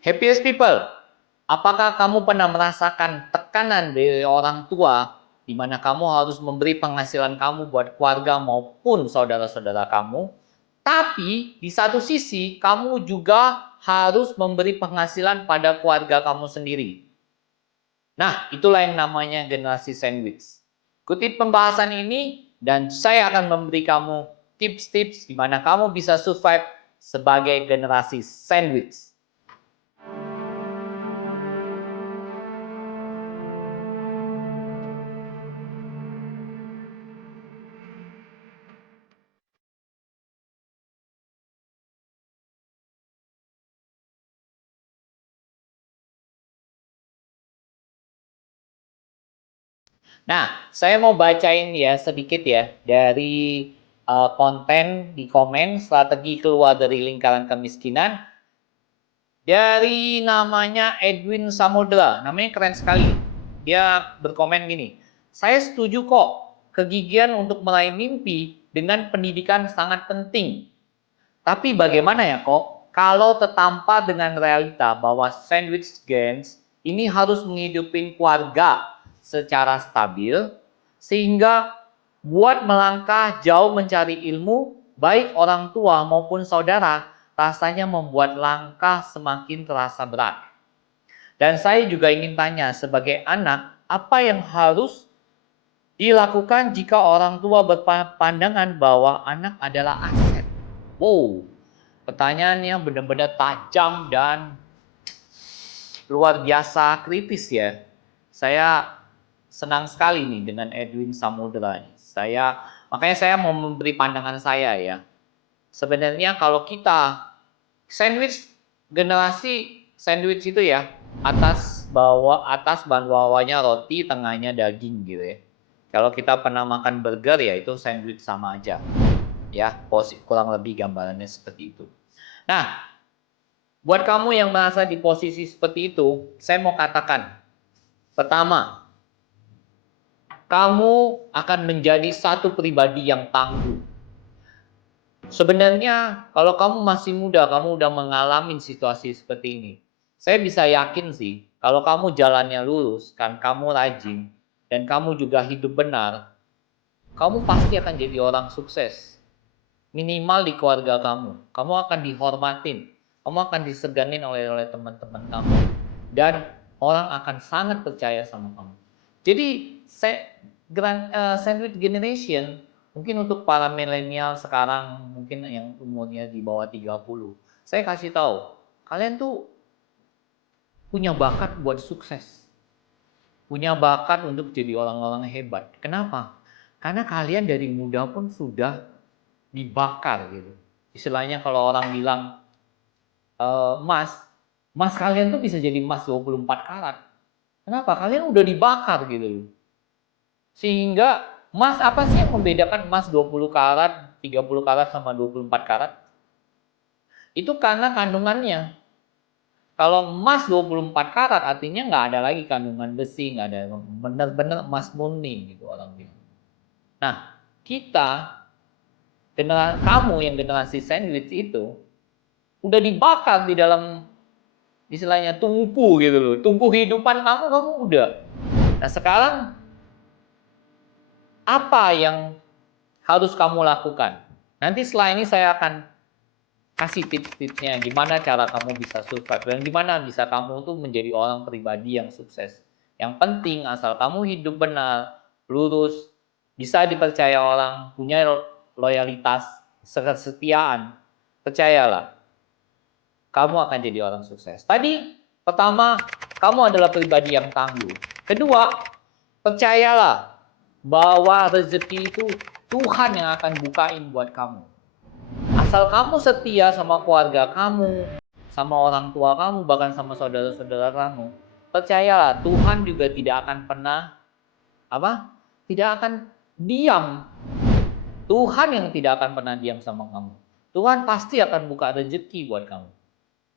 Happiest people, apakah kamu pernah merasakan tekanan dari orang tua di mana kamu harus memberi penghasilan kamu buat keluarga maupun saudara-saudara kamu, tapi di satu sisi kamu juga harus memberi penghasilan pada keluarga kamu sendiri. Nah, itulah yang namanya generasi sandwich. Kutip pembahasan ini dan saya akan memberi kamu tips-tips di mana kamu bisa survive sebagai generasi sandwich. Nah, saya mau bacain ya sedikit ya dari konten di komen strategi keluar dari lingkaran kemiskinan dari namanya Edwin Samudra. Namanya keren sekali. Dia berkomen gini, saya setuju kok kegigihan untuk meraih mimpi dengan pendidikan sangat penting. Tapi bagaimana ya kok kalau tertampa dengan realita bahwa sandwich gens ini harus menghidupin keluarga secara stabil sehingga buat melangkah jauh mencari ilmu baik orang tua maupun saudara rasanya membuat langkah semakin terasa berat. Dan saya juga ingin tanya sebagai anak apa yang harus dilakukan jika orang tua berpandangan bahwa anak adalah aset. Wow, pertanyaannya benar-benar tajam dan luar biasa kritis ya. Saya senang sekali nih dengan Edwin Samudra. Makanya saya mau memberi pandangan saya ya. Sebenarnya kalau kita sandwich generasi sandwich itu ya, atas bawahnya roti, tengahnya daging gitu ya. Kalau kita pernah makan burger ya itu sandwich sama aja. Ya, kurang lebih gambarannya seperti itu. Nah, buat kamu yang merasa di posisi seperti itu, saya mau katakan, pertama, kamu akan menjadi satu pribadi yang tangguh. Sebenarnya kalau kamu masih muda, kamu udah mengalami situasi seperti ini. Saya bisa yakin sih, kalau kamu jalannya lurus, kan kamu rajin, dan kamu juga hidup benar, kamu pasti akan jadi orang sukses. Minimal di keluarga kamu. Kamu akan dihormatin. Kamu akan diseganin oleh teman-teman kamu. Dan orang akan sangat percaya sama kamu. Jadi, sandwich generation, mungkin untuk para milenial sekarang, mungkin yang umurnya di bawah 30, saya kasih tahu, kalian tuh punya bakat buat sukses. Punya bakat untuk jadi orang-orang hebat. Kenapa? Karena kalian dari muda pun sudah dibakar gitu. Istilahnya kalau orang bilang emas kalian tuh bisa jadi emas 24 karat. Kenapa? Kalian udah dibakar gitu. Sehingga emas apa sih yang membedakan emas 20 karat, 30 karat sama 24 karat? Itu karena kandungannya. Kalau emas 24 karat artinya nggak ada lagi kandungan besi, nggak ada, benar-benar emas murni gitu orang bilang. Nah, kamu yang generasi sandwich itu udah dibakar di dalam istilahnya tungku gitu loh. Tungku kehidupan kamu udah. Nah, sekarang apa yang harus kamu lakukan? Nanti setelah ini saya akan kasih tips-tipsnya gimana cara kamu bisa survive dan gimana bisa kamu tuh menjadi orang pribadi yang sukses. Yang penting asal kamu hidup benar, lurus, bisa dipercaya orang, punya loyalitas, kesetiaan, percayalah, kamu akan jadi orang sukses. Tadi, pertama, kamu adalah pribadi yang tangguh. Kedua, percayalah bahwa rezeki itu Tuhan yang akan bukain buat kamu. Asal kamu setia sama keluarga kamu, sama orang tua kamu, bahkan sama saudara-saudara kamu, percayalah Tuhan juga tidak akan pernah tidak akan diam. Tuhan yang tidak akan pernah diam sama kamu. Tuhan pasti akan buka rezeki buat kamu.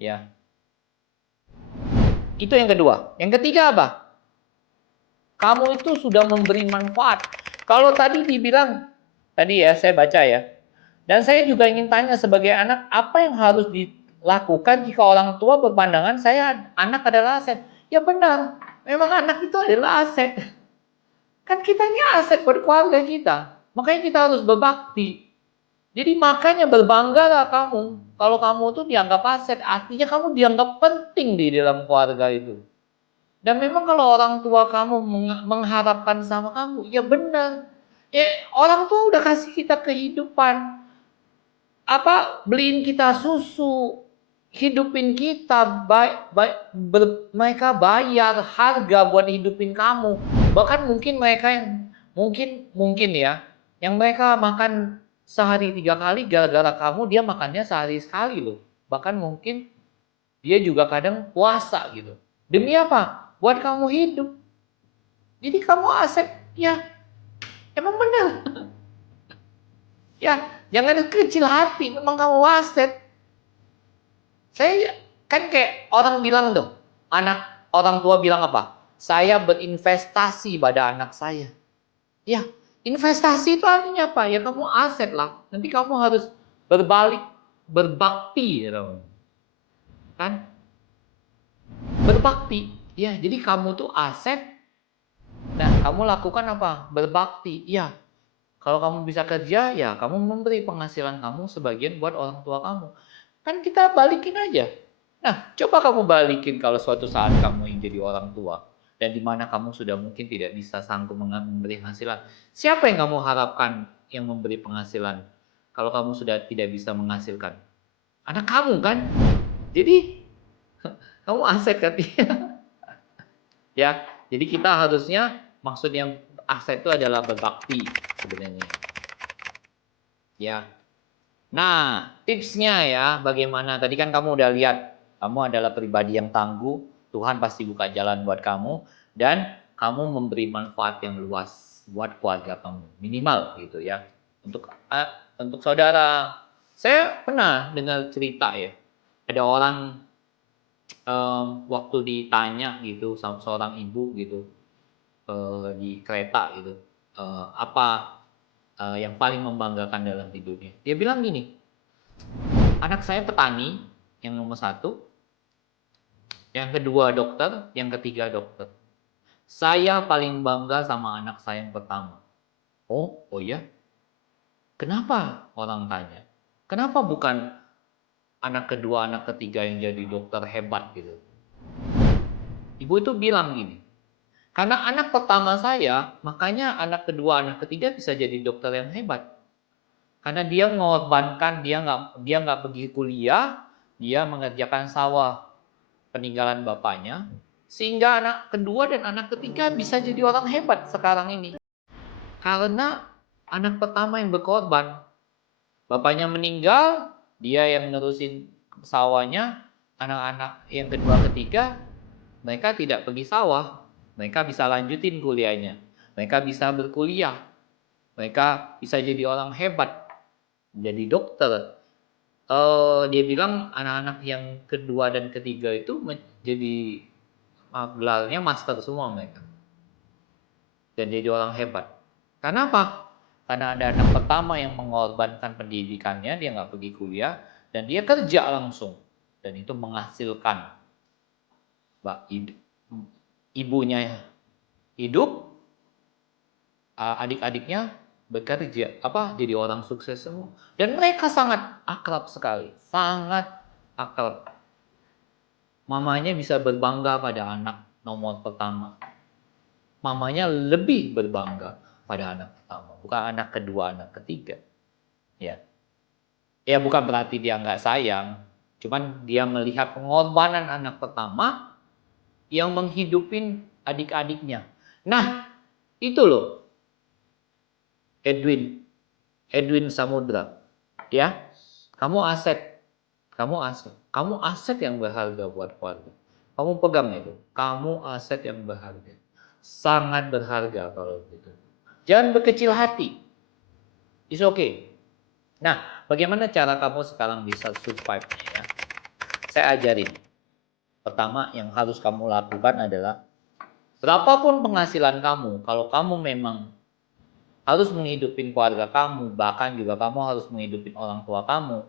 Ya. Itu yang kedua. Yang ketiga apa? Kamu itu sudah memberi manfaat. Kalau tadi dibilang, tadi ya saya baca ya. Dan saya juga ingin tanya sebagai anak, apa yang harus lakukan jika orang tua berpandangan saya anak adalah aset. Ya benar, memang anak itu adalah aset. Kan kita ini aset buat keluarga kita. Makanya kita harus berbakti. Jadi makanya berbanggalah kamu. Kalau kamu tuh dianggap aset, artinya kamu dianggap penting di dalam keluarga itu. Dan memang kalau orang tua kamu mengharapkan sama kamu, ya benar. Ya, orang tua udah kasih kita kehidupan. Beliin kita susu, hidupin kita, mereka bayar harga buat hidupin kamu. Bahkan mungkin mereka yang mungkin ya, yang mereka makan sehari 3 kali gara-gara kamu dia makannya sehari sekali loh. Bahkan mungkin dia juga kadang puasa gitu. Demi apa? Buat kamu hidup. Jadi kamu aset, ya emang benar. Ya, jangan kecil hati, memang kamu aset. Saya kan kayak orang bilang tuh, orang tua bilang apa? Saya berinvestasi pada anak saya. Ya, investasi itu artinya apa? Ya kamu aset lah. Nanti kamu harus berbakti, gitu. Kan? Berbakti. Ya, jadi kamu tuh aset. Nah, kamu lakukan apa? Berbakti. Ya, kalau kamu bisa kerja, ya kamu memberi penghasilan kamu sebagian buat orang tua kamu. Kan kita balikin aja. Nah, coba kamu balikin kalau suatu saat kamu yang jadi orang tua. Dan di mana kamu sudah mungkin tidak bisa sanggup memberi penghasilan. Siapa yang kamu harapkan yang memberi penghasilan? Kalau kamu sudah tidak bisa menghasilkan. Anak kamu kan? Jadi, kamu aset kan? Ya, jadi kita harusnya, maksud yang aset itu adalah berbakti sebenarnya. Ya. Nah, tipsnya ya, bagaimana? Tadi kan kamu udah lihat, kamu adalah pribadi yang tangguh, Tuhan pasti buka jalan buat kamu, dan kamu memberi manfaat yang luas buat keluarga kamu, minimal gitu ya. Untuk saudara, saya pernah dengar cerita ya, ada orang waktu ditanya gitu sama seorang ibu gitu di kereta gitu, apa yang paling membanggakan dalam hidupnya. Dia bilang gini, anak saya petani, yang nomor 1, yang kedua dokter, yang ketiga dokter. Saya paling bangga sama anak saya yang pertama. Oh ya? Kenapa? Orang tanya. Kenapa bukan anak kedua, anak ketiga yang jadi dokter hebat gitu? Ibu itu bilang gini, karena anak pertama saya, makanya anak kedua, anak ketiga bisa jadi dokter yang hebat. Karena dia mengorbankan, dia nggak pergi kuliah, dia mengerjakan sawah peninggalan bapaknya, sehingga anak kedua dan anak ketiga bisa jadi orang hebat sekarang ini. Karena anak pertama yang berkorban, bapaknya meninggal, dia yang nerusin sawahnya, anak-anak yang kedua ketiga, mereka tidak pergi sawah, mereka bisa lanjutin kuliahnya, mereka bisa berkuliah, mereka bisa jadi orang hebat, jadi dokter. Dia bilang anak-anak yang kedua dan ketiga itu menjadi gelarnya master semua mereka. Dan jadi orang hebat. Karena apa? Karena ada anak pertama yang mengorbankan pendidikannya, dia nggak pergi kuliah, dan dia kerja langsung. Dan itu menghasilkan. Ibunya hidup, adik-adiknya bekerja, jadi orang sukses semua. Dan mereka sangat akrab sekali, sangat akrab. Mamanya bisa berbangga pada anak nomor pertama. Mamanya lebih berbangga pada anak pertama, bukan anak kedua, anak ketiga. Ya, ya bukan berarti dia nggak sayang, cuman dia melihat pengorbanan anak pertama yang menghidupin adik-adiknya. Nah, itu loh Edwin Samudra. Ya, kamu aset yang berharga buat keluarga. Kamu pegang itu, kamu aset yang berharga, sangat berharga kalau gitu. Jangan berkecil hati. It's okay. Nah, bagaimana cara kamu sekarang bisa survive ya? Saya ajarin. Pertama yang harus kamu lakukan adalah berapapun penghasilan kamu, kalau kamu memang harus menghidupin keluarga kamu, bahkan juga kamu harus menghidupin orang tua kamu,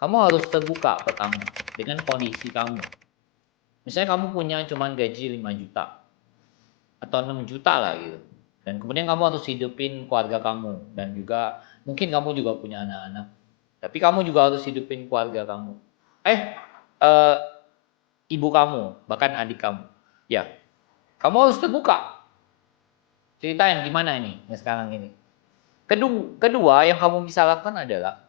Kamu harus terbuka pertama dengan kondisi kamu. Misalnya kamu punya cuman gaji 5 juta atau 6 juta lah gitu. Dan kemudian kamu harus hidupin keluarga kamu dan juga mungkin kamu juga punya anak-anak. Tapi kamu juga harus hidupin keluarga kamu. Eh, ibu kamu, bahkan adik kamu. Ya, kamu harus terbuka. Ceritain gimana ini yang sekarang ini. Kedua yang kamu bisa lakukan adalah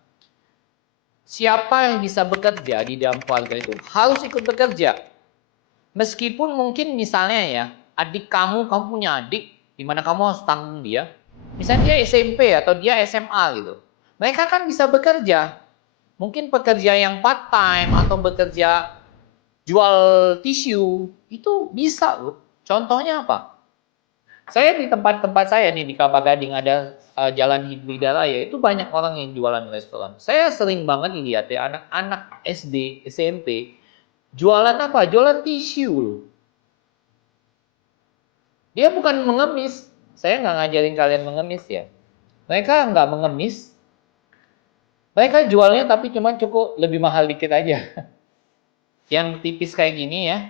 siapa yang bisa bekerja di dalam keluarga itu harus ikut bekerja. Meskipun mungkin misalnya ya, adik kamu punya adik, di mana kamu harus tanggung dia. Misalnya dia SMP atau dia SMA gitu. Mereka kan bisa bekerja. Mungkin pekerja yang part time atau bekerja jual tisu, itu bisa loh. Contohnya apa? Saya di tempat-tempat saya nih di Kelapa Gading ada Jalan Hidayah, itu banyak orang yang jualan restoran. Saya sering banget lihat ya anak-anak SD, SMP jualan apa? Jualan tisu loh. Dia bukan mengemis. Saya nggak ngajarin kalian mengemis ya. Mereka nggak mengemis. Mereka jualnya tapi cuma cukup lebih mahal dikit aja. Yang tipis kayak gini ya,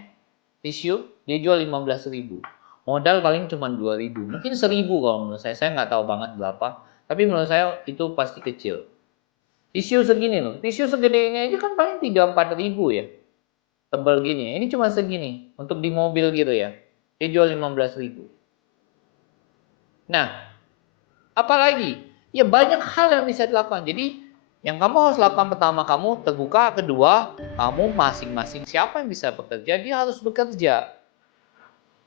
tisu, dia jual 15.000. Modal paling cuma 2.000. Mungkin 1.000 kalau menurut saya. Saya nggak tahu banget berapa. Tapi menurut saya itu pasti kecil. Tisu segini loh. Tisu segedenya aja kan paling 3-4 ribu ya. Tebal gini. Ini cuma segini. Untuk di mobil gitu ya. Dia jual 15.000. Nah, apalagi? Ya banyak hal yang bisa dilakukan. Jadi yang kamu harus lakukan pertama, kamu terbuka. Kedua, kamu masing-masing siapa yang bisa bekerja, dia harus bekerja.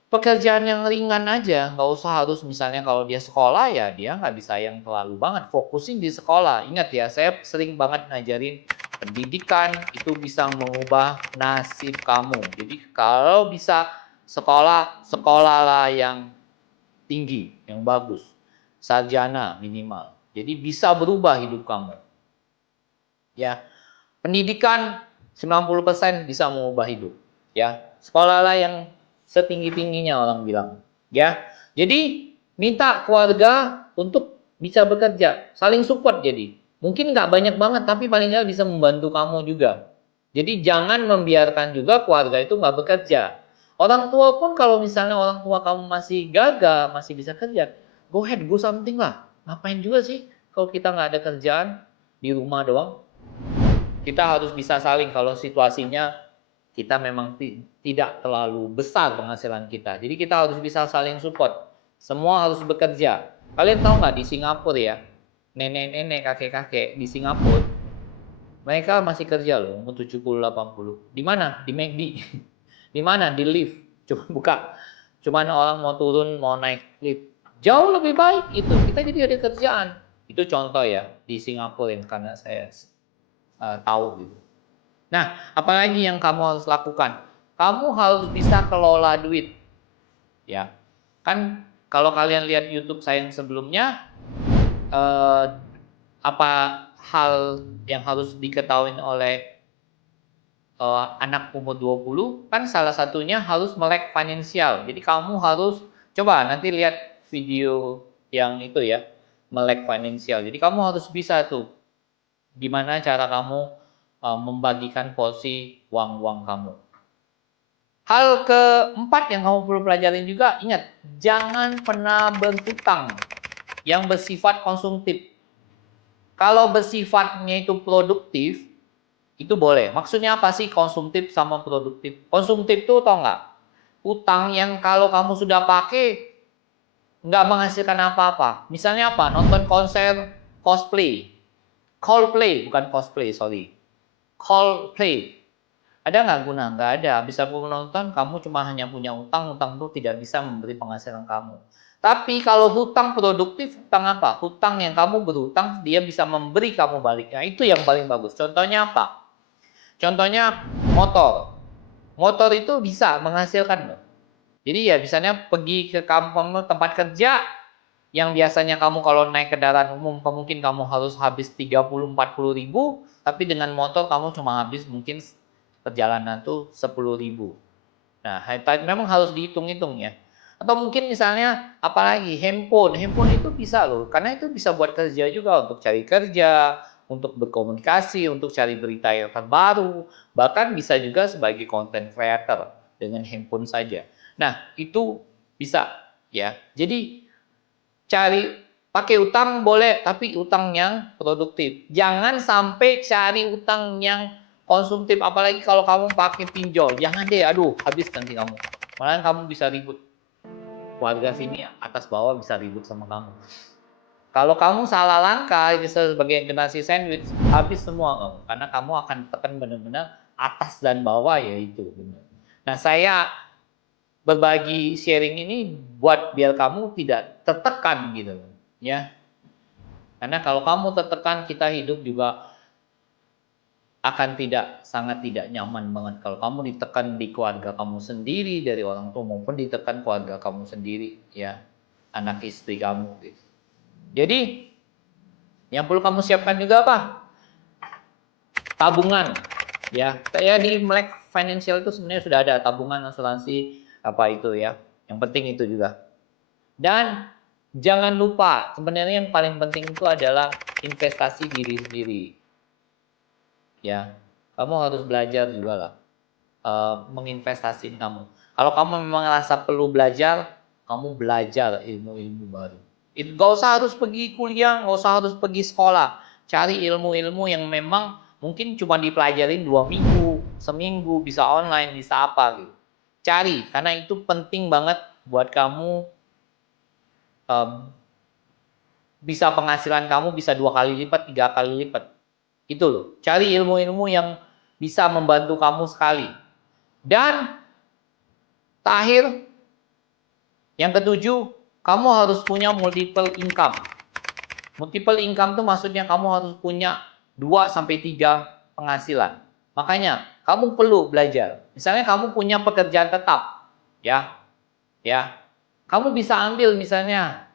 Pekerjaan yang ringan aja, nggak usah harus misalnya kalau dia sekolah ya dia nggak bisa yang terlalu banget, fokusin di sekolah. Ingat ya, saya sering banget ngajarin pendidikan itu bisa mengubah nasib kamu. Jadi kalau bisa sekolah, sekolahlah yang tinggi, yang bagus. Sarjana minimal. Jadi bisa berubah hidup kamu. Ya. Pendidikan 90% bisa mengubah hidup. Ya. Sekolahlah yang setinggi-tingginya orang bilang. Ya. Jadi minta keluarga untuk bisa bekerja, saling support jadi. Mungkin nggak banyak banget, tapi paling nggak bisa membantu kamu juga. Jadi jangan membiarkan juga keluarga itu nggak bekerja. Orang tua pun kalau misalnya orang tua kamu masih gagal, masih bisa kerja, go ahead, go something lah. Ngapain juga sih kalau kita nggak ada kerjaan di rumah doang? Kita harus bisa saling kalau situasinya kita memang tidak terlalu besar penghasilan kita. Jadi kita harus bisa saling support. Semua harus bekerja. Kalian tahu nggak di Singapura ya, nenek-nenek, kakek-kakek di Singapura, mereka masih kerja loh, umur 70-80. Di mana? Di McD. Di mana? Di lift. Cuma buka. Cuman orang mau turun, mau naik lift. Jauh lebih baik itu. Kita jadi ada kerjaan. Itu contoh ya di Singapura yang karena saya tahu gitu. Nah, apalagi yang kamu harus lakukan? Kamu harus bisa kelola duit. Ya. Kan kalau kalian lihat YouTube saya yang sebelumnya, eh, apa hal yang harus diketahui oleh anak umur 20, kan salah satunya harus melek finansial. Jadi kamu harus coba nanti lihat video yang itu ya, melek finansial. Jadi kamu harus bisa tuh gimana cara kamu membagikan porsi uang-uang kamu. Hal keempat yang kamu perlu pelajarin juga, ingat, jangan pernah berhutang yang bersifat konsumtif. Kalau bersifatnya itu produktif, itu boleh. Maksudnya apa sih konsumtif sama produktif? Konsumtif itu tau nggak? Utang yang kalau kamu sudah pakai, nggak menghasilkan apa-apa. Misalnya apa? Nonton konser cosplay. Coldplay, bukan cosplay, sorry. Coldplay. Ada nggak guna? Nggak ada. Bisa kamu nonton, kamu cuma hanya punya utang, utang itu tidak bisa memberi penghasilan kamu. Tapi kalau hutang produktif, hutang apa? Hutang yang kamu berhutang, dia bisa memberi kamu balik. Nah, itu yang paling bagus. Contohnya apa? Contohnya motor. Motor itu bisa menghasilkan loh. Jadi ya misalnya pergi ke kampung tempat kerja, yang biasanya kamu kalau naik kendaraan umum mungkin kamu harus habis 30-40 ribu, tapi dengan motor kamu cuma habis mungkin perjalanan tuh 10.000. Nah, memang harus dihitung-hitung ya. Atau mungkin misalnya apalagi handphone itu bisa loh, karena itu bisa buat kerja juga untuk cari kerja, untuk berkomunikasi, untuk cari berita yang terbaru, bahkan bisa juga sebagai content creator dengan handphone saja. Nah, itu bisa ya. Jadi cari pakai utang boleh, tapi utang yang produktif. Jangan sampai cari utang yang konsumtif, apalagi kalau kamu pakai pinjol. Jangan deh, aduh, habis nanti kamu. Malah kamu bisa ribut. Warga sini atas bawah bisa ribut sama kamu. Kalau kamu salah langkah sebagai generasi sandwich, habis semua kamu. Karena kamu akan tekan benar-benar atas dan bawah, ya itu. Nah, saya berbagi sharing ini buat biar kamu tidak tertekan gitu ya. Karena kalau kamu tertekan, kita hidup juga akan sangat tidak nyaman banget kalau kamu ditekan di keluarga kamu sendiri, dari orang tua maupun ditekan keluarga kamu sendiri ya, anak istri kamu gitu. Jadi yang perlu kamu siapkan juga apa? Tabungan ya. Kayak di Melek Financial itu sebenarnya sudah ada tabungan, asuransi apa itu ya. Yang penting itu juga. Dan jangan lupa, sebenarnya yang paling penting itu adalah investasi diri sendiri. Ya, kamu harus belajar juga lah menginvestasi kamu. Kalau kamu memang merasa perlu belajar, kamu belajar ilmu-ilmu baru. Gak usah harus pergi kuliah, gak usah harus pergi sekolah. Cari ilmu-ilmu yang memang mungkin cuma dipelajarin 2 minggu, seminggu, bisa online, bisa apa gitu. Cari, karena itu penting banget buat kamu bisa penghasilan kamu bisa 2 kali lipat, 3 kali lipat. Itu loh. Cari ilmu-ilmu yang bisa membantu kamu sekali. Dan terakhir, yang ketujuh, kamu harus punya multiple income. Multiple income itu maksudnya kamu harus punya 2 sampai 3 penghasilan. Makanya kamu perlu belajar. Misalnya kamu punya pekerjaan tetap, ya. Ya. Kamu bisa ambil misalnya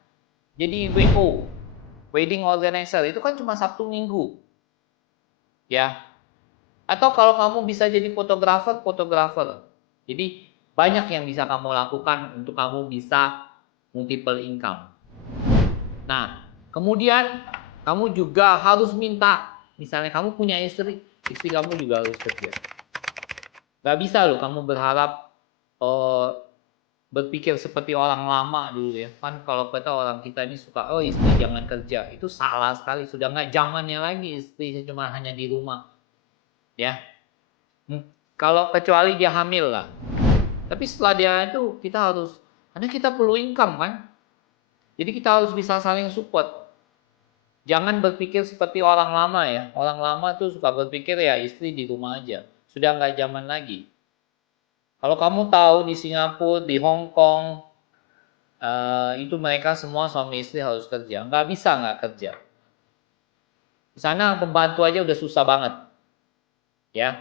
jadi WO, wedding organizer, itu kan cuma Sabtu Minggu. Ya. Atau kalau kamu bisa jadi fotografer. Jadi banyak yang bisa kamu lakukan untuk kamu bisa multiple income. Nah, kemudian kamu juga harus minta, misalnya kamu punya istri kamu juga harus kerja. Gak bisa loh kamu berharap berpikir seperti orang lama dulu ya. Kan kalau kita ini suka, oh istri jangan kerja. Itu salah sekali, sudah nggak zamannya lagi istri cuma hanya di rumah. Ya. Kalau kecuali dia hamil lah. Tapi setelah dia itu karena kita perlu income kan. Jadi kita harus bisa saling support. Jangan berpikir seperti orang lama ya. Orang lama tuh suka berpikir ya istri di rumah aja. Sudah nggak zaman lagi. Kalau kamu tahu di Singapura, di Hong Kong, itu mereka semua suami istri harus kerja. Nggak bisa nggak kerja. Di sana pembantu aja udah susah banget. Ya.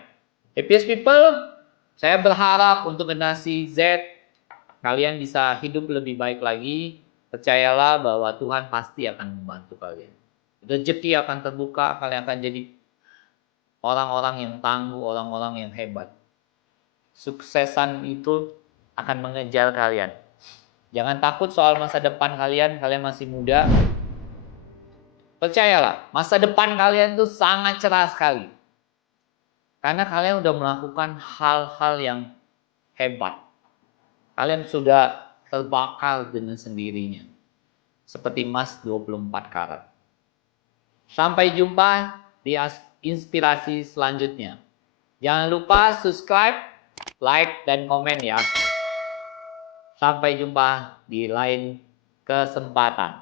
Happiest people, saya berharap untuk generasi Z, kalian bisa hidup lebih baik lagi. Percayalah bahwa Tuhan pasti akan membantu kalian. Rezeki akan terbuka, kalian akan jadi orang-orang yang tangguh, orang-orang yang hebat. Suksesan itu akan mengejar kalian. Jangan takut soal masa depan kalian masih muda. Percayalah, masa depan kalian itu sangat cerah sekali. Karena kalian sudah melakukan hal-hal yang hebat. Kalian sudah terbakar dengan sendirinya. Seperti emas 24 karat. Sampai jumpa di inspirasi selanjutnya. Jangan lupa subscribe, like, dan komen ya. Sampai jumpa di lain kesempatan.